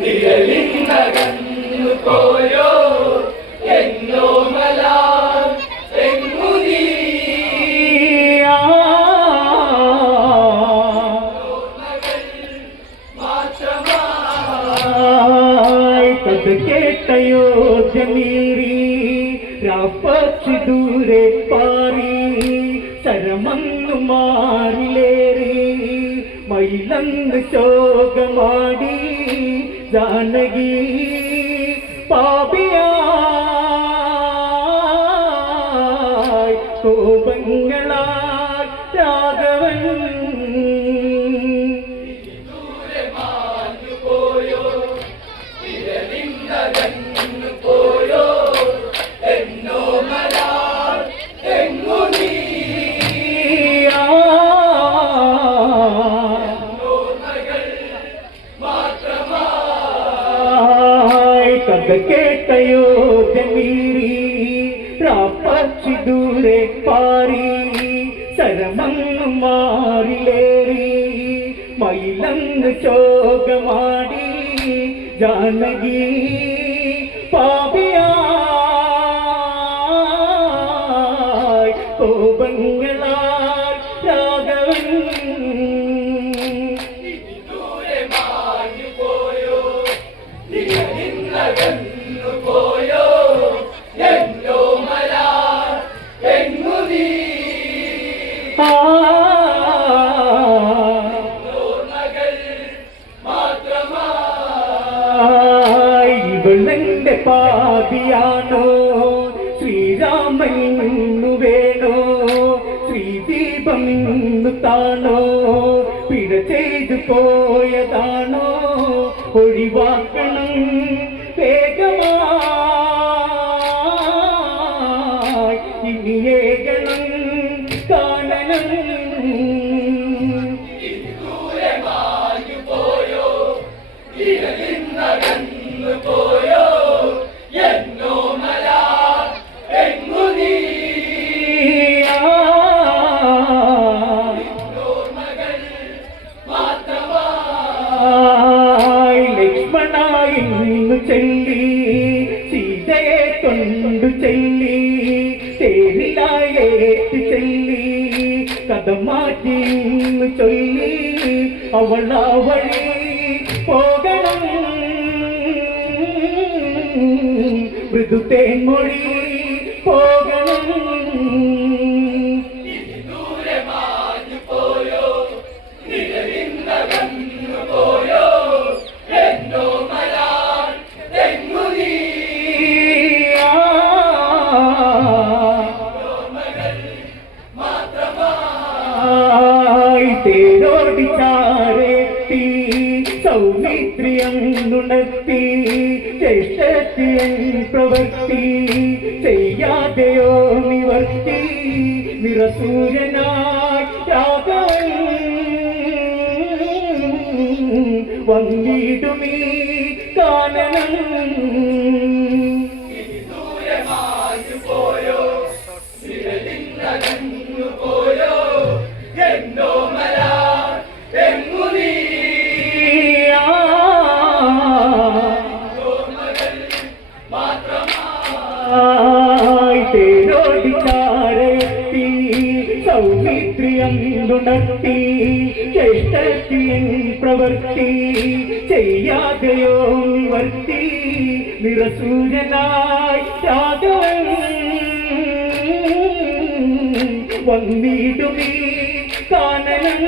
നിഴലിന്നകന്നു പോയോ എന്നോ മലാൽ എങ്ങു നീ കഥ കേട്ടയോ ജമീരി രാപ്പച്ചു ദൂരെ പാറി ശരമന്നു മാറിലേറി മയിലന്ന് ശോകമാടി ജാനകി പാപിയായി കോപങ്ങളാൽ രാഘവൻ കഥ കേട്ടയോ ജമീരി രാപ്പച്ചു ദൂരെ പാറി ശരമന്നു മാറിലേറി മയിലന്ന് ശോകമാടി ജാനകി പാപിയായി കോപങ്ങളാൽ രാഘവൻ പോയോ എന്നോ മലാൽ എങ്ങു നീ ഓർമ്മകൾ മാത്രമായി ഇവളെന്റെ പാപിയാണോ ശ്രീരാമൻ വേണോ ശ്രീദീപം താണോ പിഴ ചെയ്തു പോയതാണോ ഒഴിവാക്കണം വേഗമായി ഇനിയേകണം കാണണം പോയോ ഇഴലിന്നകന്നു പോയോ എന്നോ മലാൽ എങ്ങു നീ ഓർമ്മകൾ മാത്രമായി ലക്ഷ്മണായിന്നു ചെല്ലി സീതയെ കൊണ്ടു ചെല്ലി തേരിലായേറ്റ് ചെല്ലി കഥ മാറ്റിന്നു ചൊല്ലി അവൾ ആ വഴി പോകണം മൃദു തേൻമൊഴി പോകണം പോയോ നിഴലിന്നകന്നു പോയോ എന്നോ മലാൽ എങ്ങു നീ ഓർമ്മകൾ മാത്രമായി തേരോടിച്ചാരെത്തി സൗമിത്രിയം നുണർത്തി ചേഷ്ടത്തിയൻ പ്രവർത്തി ചെയ്യാതെയോ നിവർത്തി നിറസൂര്യനായി രാഘവൻ വന്നിടുമീ കാണണം പോയോ നിഴലിന്നകന്നു പോയോ എന്നോ മലാൽ എങ്ങു നീ ഓർമ്മകൾ മാത്രമായി തേരോടിച്ചാരെത്തി സൗമിത്രിയം നുണർത്തി ചേഷ്ടത്തിയൻ പ്രവർത്തി ചെയ്യാതെയോ നിവർത്തി നിറസൂര്യനായി രാഘവൻ വന്നിടുമീ കാണണം